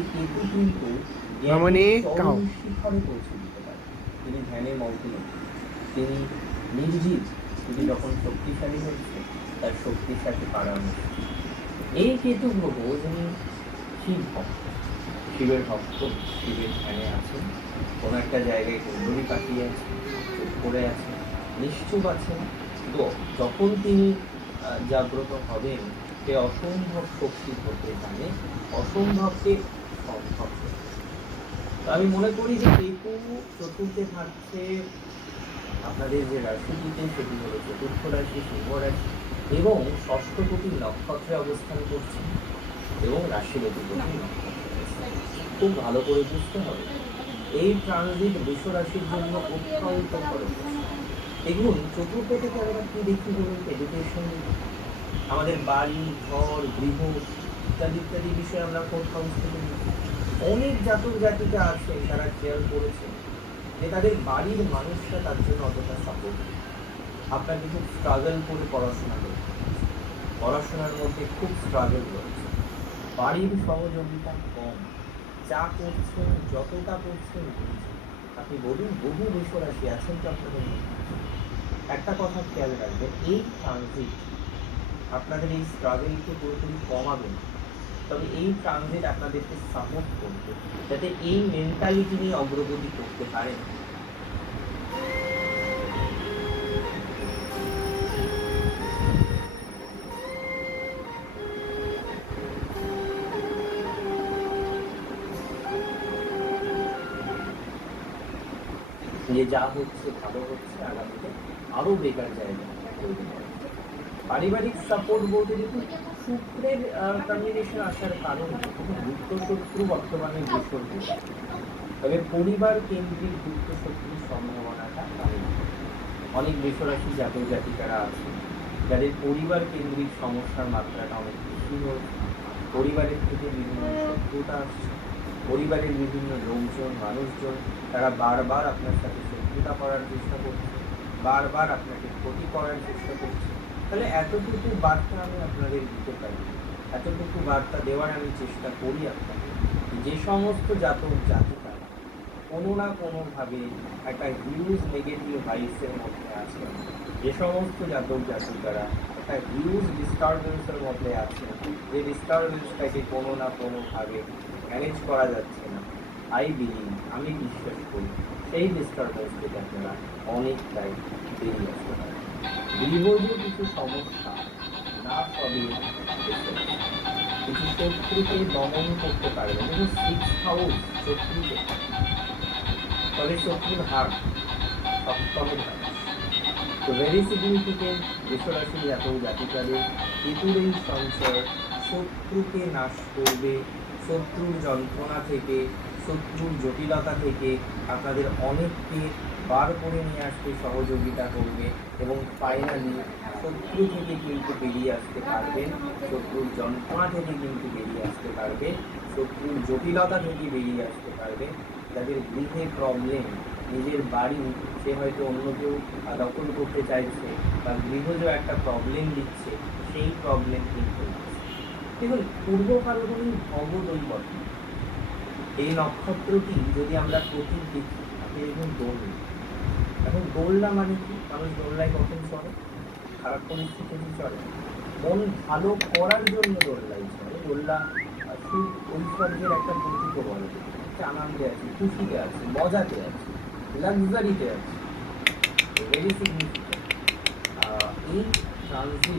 এই কেতু কিন্তু চরম শিখরে পৌঁছে দিতে পারে। তিনি ধ্যানে মগ্ন, তিনি নির্জীব, তিনি যখন শক্তিশালী হচ্ছে তার শক্তির সাথে পারানো। এই কেতু গ্রহ যিনি শিব ভক্ত, শিবের ভক্ত, শিবের ধ্যানে আছেন, কোনো একটা জায়গায় কুণ্ডলী কাটিয়ে আছেন, চুপ করে আছেন, নিশ্চুপ আছেন, তো যখন তিনি জাগ্রত হবেন সে অসম্ভব শক্তি হতে জানে, অসম্ভবকে সম্ভব। আমি মনে করি যে কেতু চতুর্থে থাকছে আপনাদের যে রাশিটিতে, সেটি হলো চতুর্থ রাশি সিংহ রাশি, এবং ষষ্ঠ কোটি নক্ষত্রে অবস্থান করছে এবং রাশির অধিপতি নক্ষত্র। খুব ভালো করে বুঝতে হবে এই ট্রানজিট বৃষ রাশির জন্য অত্যন্ত ফলপ্রসূ। দেখুন চতুর্থ থেকে আমরা কি দেখি বলুন, এডুকেশন, আমাদের বাড়ি, ঘর, গৃহ ইত্যাদি ইত্যাদি বিষয়ে আমরা ফোর্থ হাউস থেকে অনেক জাতক জাতিকা আছেন তারা খেয়াল করেছেন যে তাদের বাড়ির মানুষরা তার জন্য অতটা সাপোর্ট। আপনাকে খুব স্ট্রাগল করে পড়াশোনা করতে, পড়াশোনার মধ্যে খুব স্ট্রাগল রয়েছে, বাড়ির সহযোগিতা কম, যা করছেন যতটা করছেন বুঝছেন। আপনি বলুন বহু বৃষ রাশি আছেন তো আপনাদের মধ্যে। একটা কথা খেয়াল রাখবেন, এই ট্রানজিট আপনাদের এই স্ট্রাগলকে পুরোপুরি কমাবেন, তবে এই ট্রানজিট আপনাদেরকে সাপোর্ট করবে যাতে এই মেন্টালিটি নিয়ে অগ্রগতি করতে পারেন। যে যা হচ্ছে ভালো হচ্ছে, আগামীতে আরো বেকার জায়গা তৈরি হবে। পারিবারিক সাপোর্ট বলতে দেখুন শুক্রের কম্বিনেশন আসার কারণে গুপ্ত শত্রু বর্তমানে ভীষণ বেশি, তবে পরিবার কেন্দ্রিক গুপ্ত শত্রুর সম্ভাবনাটা কমে। অনেক বৃষরাশি জাতক জাতিকারা আছেন যাদের পরিবার কেন্দ্রিক সমস্যার মাত্রাটা অনেক বেশি হয়েছে, পরিবারের থেকে বিভিন্ন শত্রুতা আসছে, পরিবারের বিভিন্ন লোকজন মানুষজন তারা বারবার আপনার সাথে শত্রুতা করার চেষ্টা করছে, বারবার আপনাকে ক্ষতি করার চেষ্টা করছে। তাহলে এতটুকু বার্তা আমি আপনাদের দিতে পারি, এতটুকু বার্তা দেওয়ার আমি চেষ্টা করি আপনাকে, যে সমস্ত জাতক জাতিকা কোনো না কোনোভাবে একটা হিউজ নেগেটিভ ভাইসের মধ্যে আছে, যে সমস্ত জাতক জাতিকারা একটা হিউজ ডিস্টারবেন্সের মধ্যে আছে, যে ডিস্টারবেন্সটাকে কোনো না কোনোভাবে ম্যানেজ করা যাচ্ছে না, আমি বিশ্বাস করি সেই ডিস্টারবেন্স থেকে আপনারা অনেকটাই বেরিয়ে আসতে পারেন। গৃহজ কিছু সমস্যা না সবই কিছু শত্রুকে দমন করতে পারবেন, কিন্তু 6th হাউস শত্রুকে, তবে শত্রুর হার সপ্তমের হার। তো ভেরি সিগনিফিকেন্ট বৃষরাশি জাতক জাতিকাদের কেতুর এই সঞ্চয় শত্রুকে নাশ করবে, শত্রুর যন্ত্রণা থেকে, শত্রুর জটিলতা থেকে আপনাদের অনেককে বার করে নিয়ে আসতে সহযোগিতা করবে, এবং ফাইনালি শত্রু থেকে কিন্তু বেরিয়ে আসতে পারবেন, শত্রুর যন্ত্রণা থেকে কিন্তু বেরিয়ে আসতে পারবে, শত্রুর জটিলতা থেকে বেরিয়ে আসতে পারবে। যাদের গৃহে প্রবলেম, নিজের বাড়ি সে হয়তো অন্য কেউ দখল করতে চাইছে বা গৃহজ একটা প্রবলেম দিচ্ছে, সেই প্রবলেম কিন্তু দেখুন পূর্ব কালগুলি ভগদৈবত। এই নক্ষত্রটি যদি আমরা প্রতীক দেখি, আপনি দেখুন দোল, এখন দোলনা মানে কি, মানুষ দোলনায় কখন চড়ে, খারাপ পরিস্থিতিতে চড়ে, মন ভালো করার জন্য দোলনায় চড়ে। দোলনা সুখ ঐশ্বর্যের একটা প্রতীকও বলে, আনন্দে আছে, খুশিতে আছে, মজাতে আছে, লাক্সারিতে আছে। ভেরি সিগনিফিকেন্ট এই ট্রানজিট